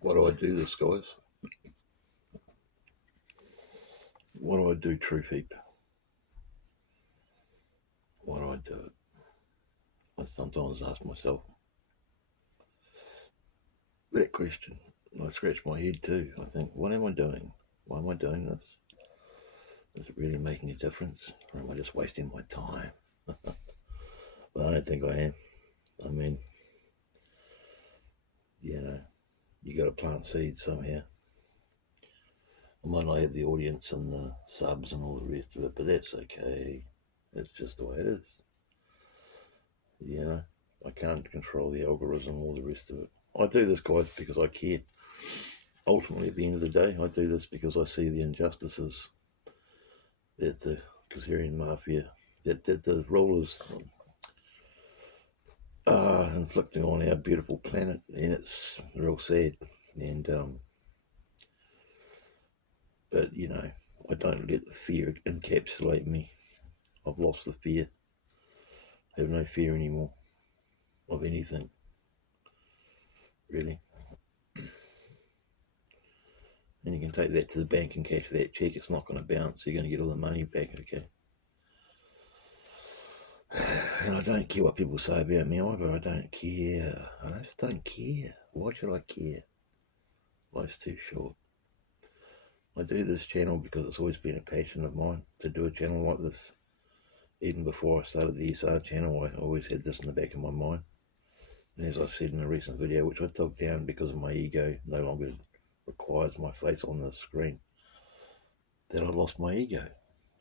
Why do I do this, guys? Why do I do Truth Heap? Why do I do it? I sometimes ask myself that question. I scratch my head too. I think, what am I doing? Why am I doing this? Is it really making a difference? Or am I just wasting my time? Well, I don't think I am. I mean, you got to plant seeds somehow. I might not have the audience and the subs and all the rest of it, but that's okay. It's just the way it is. I can't control the algorithm or the rest of it. I do this, guys, because I care. Ultimately, at the end of the day, I do this because I see the injustices that the Kazarian mafia, that the rulers are inflicting on our beautiful planet, and it's real sad. And but I don't let the fear encapsulate me. I've lost the fear. I have no fear anymore of anything, really. And you can take that to the bank and cash that check. It's not going to bounce. You're going to get all the money back, okay? And I don't care what people say about me either. I don't care. I just don't care. Why should I care? Life's too short. I do this channel because it's always been a passion of mine to do a channel like this. Even before I started the SR channel, I always had this in the back of my mind. And as I said in a recent video, which I took down because of my ego no longer requires my face on the screen, that I lost my ego.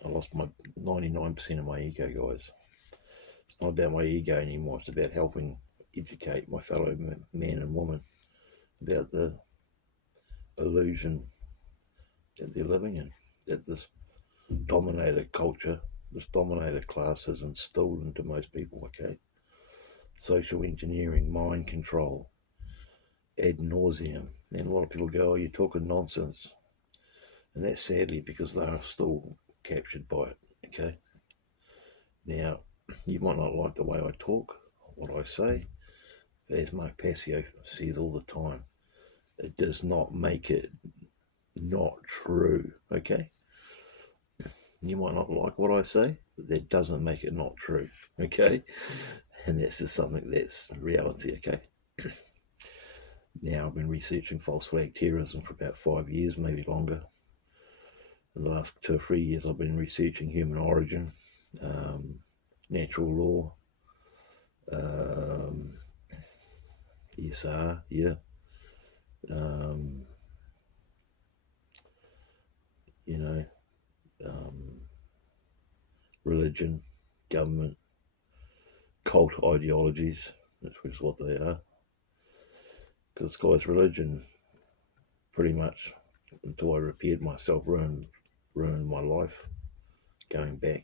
I lost my 99% of my ego, guys. It's not about my ego anymore. It's about helping educate my fellow man and woman about the illusion that they're living in, that this dominator culture, this dominator class has instilled into most people, okay? Social engineering, mind control, ad nauseum. And a lot of people go, oh, you're talking nonsense. And that's sadly because they are still captured by it, okay? Now, you might not like the way I talk, what I say, but as Mark Passio says all the time, it does not make it not true, okay? You might not like what I say, but that doesn't make it not true, okay? And that's just something that's reality, okay? Now, I've been researching false flag terrorism for about 5 years, maybe longer. In the last 2 or 3 years, I've been researching human origin, natural law, ESR, yeah. Religion, government, cult ideologies, which is what they are. Because, guys, religion, pretty much, until I repaired myself, ruined my life, going back.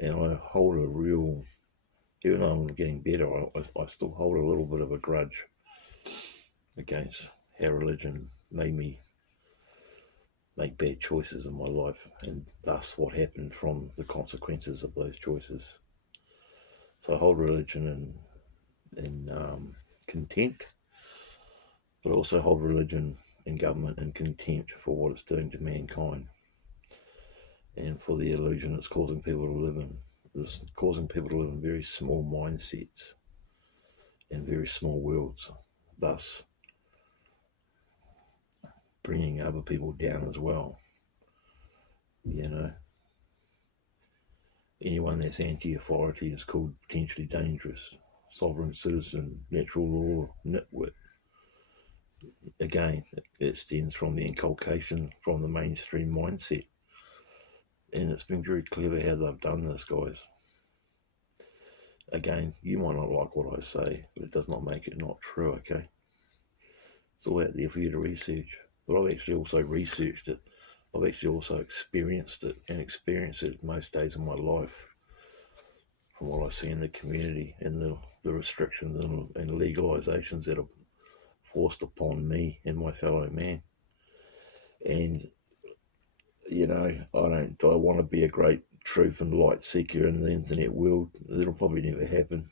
And I hold a real, even though I'm getting better, I still hold a little bit of a grudge against how religion made me make bad choices in my life, and thus what happened from the consequences of those choices. So I hold religion in contempt, but I also hold religion and government in contempt for what it's doing to mankind and for the illusion it's causing people to live in. It's causing people to live in very small mindsets and very small worlds, thus bringing other people down as well. Anyone that's anti-authority is called potentially dangerous, sovereign citizen, natural law, nitwit. Again, it stems from the inculcation from the mainstream mindset. And it's been very clever how they've done this, guys. Again, you might not like what I say, but it does not make it not true, okay? It's all out there for you to research. But I've actually also researched it. I've actually also experienced it and experienced it most days of my life from what I see in the community and the restrictions and legalizations that are forced upon me and my fellow man. And, I want to be a great truth and light seeker in the internet world. It'll probably never happen.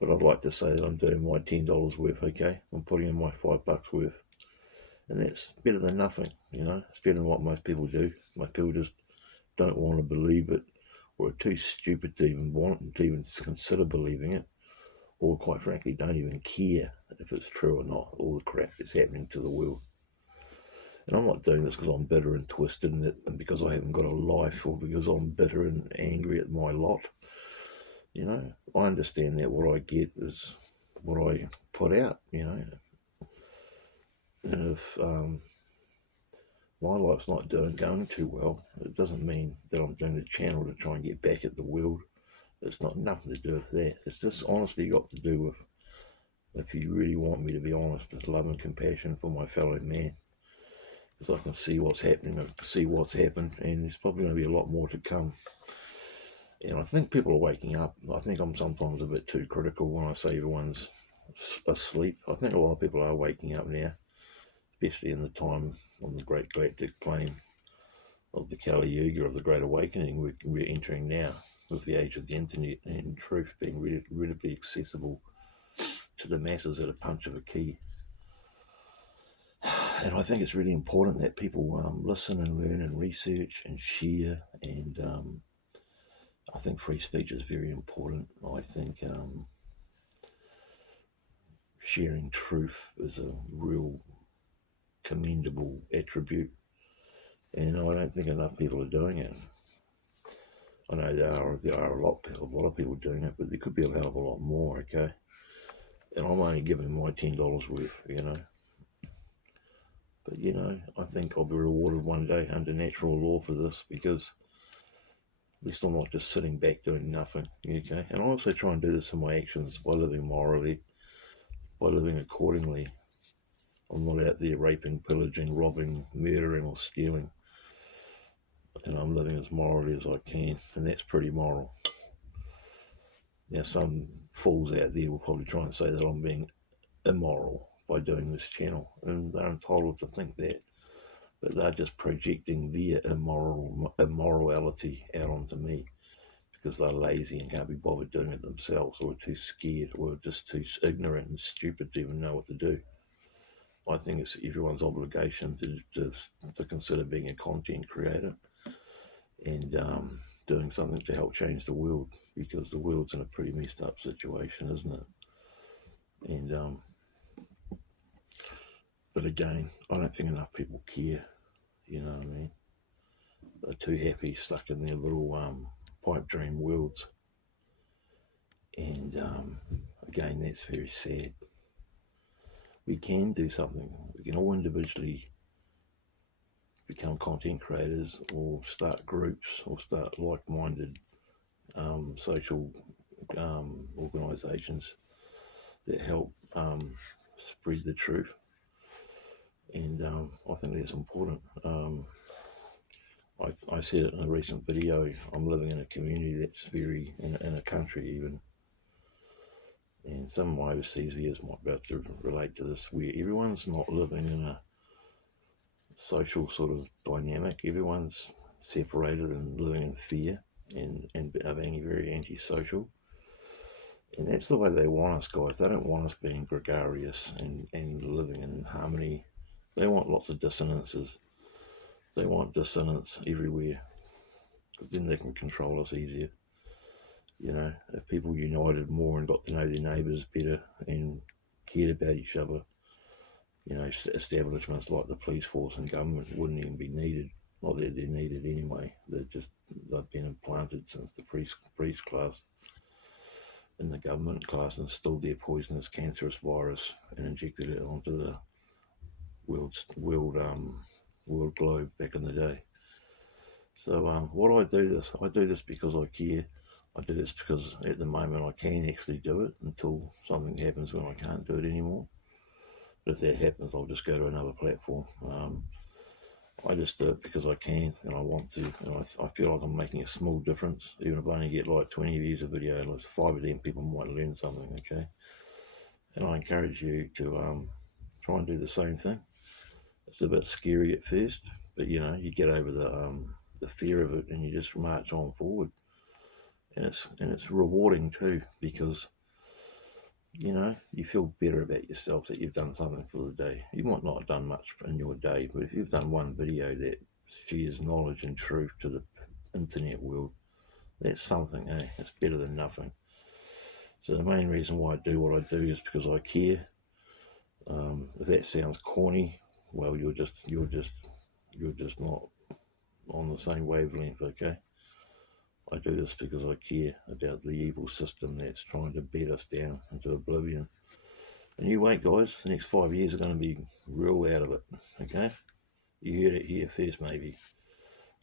But I'd like to say that I'm doing my $10 worth, okay? I'm putting in my $5 worth. And that's better than nothing, you know? It's better than what most people do. Most people just don't want to believe it, or are too stupid to even consider believing it, or quite frankly don't even care if it's true or not, all the crap that's happening to the world. And I'm not doing this because I'm bitter and twisted and because I haven't got a life, or because I'm bitter and angry at my lot. You know, I understand that what I get is what I put out, you know. And if my life's not going too well, it doesn't mean that I'm doing the channel to try and get back at the world. It's not nothing to do with that. It's just honestly got to do with, if you really want me to be honest, it's love and compassion for my fellow man. Because I can see what's happening, I can see what's happened, and there's probably going to be a lot more to come. And I think people are waking up. I think I'm sometimes a bit too critical when I say everyone's asleep. I think a lot of people are waking up now, especially in the time on the Great Galactic Plane of the Kali Yuga of the Great Awakening we're entering now, with the age of the internet and truth being really accessible to the masses at a punch of a key. And I think it's really important that people listen and learn and research and share. And I think free speech is very important. I think sharing truth is a real commendable attribute. And I don't think enough people are doing it. I know there are a lot of people doing it, but there could be a hell of a lot more, okay? And I'm only giving my $10 worth, you know. But, you know, I think I'll be rewarded one day under natural law for this, because at least I'm not just sitting back doing nothing, okay? And I also try and do this in my actions by living morally, by living accordingly. I'm not out there raping, pillaging, robbing, murdering or stealing. And I'm living as morally as I can, and that's pretty moral. Now, some fools out there will probably try and say that I'm being immoral by doing this channel, and they're entitled to think that, but they're just projecting their immorality out onto me because they're lazy and can't be bothered doing it themselves, or too scared, or just too ignorant and stupid to even know what to do. I think it's everyone's obligation to consider being a content creator and doing something to help change the world, because the world's in a pretty messed up situation, isn't it? And but again, I don't think enough people care. You know what I mean? They're too happy, stuck in their little pipe dream worlds. And again, that's very sad. We can do something. We can all individually become content creators, or start groups, or start like-minded social organisations that help spread the truth. And I think that's important. I said it in a recent video, I'm living in a community that's very, in a country even, and some of my overseas viewers might be able to relate to this, where everyone's not living in a social sort of dynamic. Everyone's separated and living in fear and are being very antisocial. And that's the way they want us, guys. They don't want us being gregarious and living in harmony. They want lots of dissonances. They want dissonance everywhere, because then they can control us easier. You know, if people united more and got to know their neighbours better and cared about each other, you know, establishments like the police force and government wouldn't even be needed. Not that they're needed anyway. They've been implanted since the priest class in the government class instilled their poisonous, cancerous virus and injected it onto the world globe back in the day. So what I do this because I care. I do this because at the moment I can actually do it, until something happens when I can't do it anymore. But if that happens, I'll just go to another platform. I just do it because I can and I want to, and I feel like I'm making a small difference. Even if I only get like 20 views a video, at least 5 of them people might learn something, okay? And I encourage you to try and do the same thing. It's a bit scary at first, but you know, you get over the fear of it and you just march on forward. And it's rewarding too, because you know, you feel better about yourself that you've done something for the day. You might not have done much in your day, but if you've done one video that shares knowledge and truth to the internet world, that's something, eh? It's better than nothing. So the main reason why I do what I do is because I care. If that sounds corny, well, you're just not on the same wavelength, okay? I do this because I care about the evil system that's trying to beat us down into oblivion. And you wait, guys, the next 5 years are going to be real out of it, okay? You heard it here first, maybe.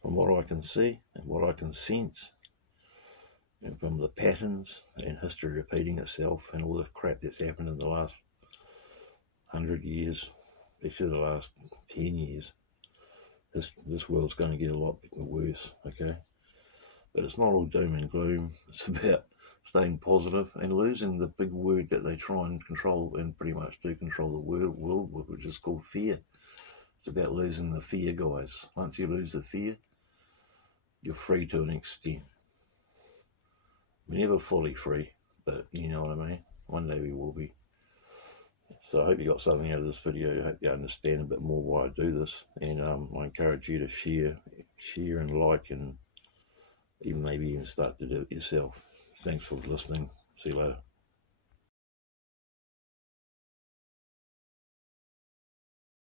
From what I can see and what I can sense, and from the patterns and history repeating itself and all the crap that's happened in the last 100 years, actually the last 10 years, this world's going to get a lot worse, okay? But it's not all doom and gloom. It's about staying positive and losing the big word that they try and control and pretty much do control the world with, which is called fear. It's about losing the fear, guys. Once you lose the fear, you're free to an extent. We're never fully free, but you know what I mean? One day we will be. So I hope you got something out of this video. I hope you understand a bit more why I do this. And I encourage you to share and like, and maybe even start to do it yourself. Thanks for listening. See you later.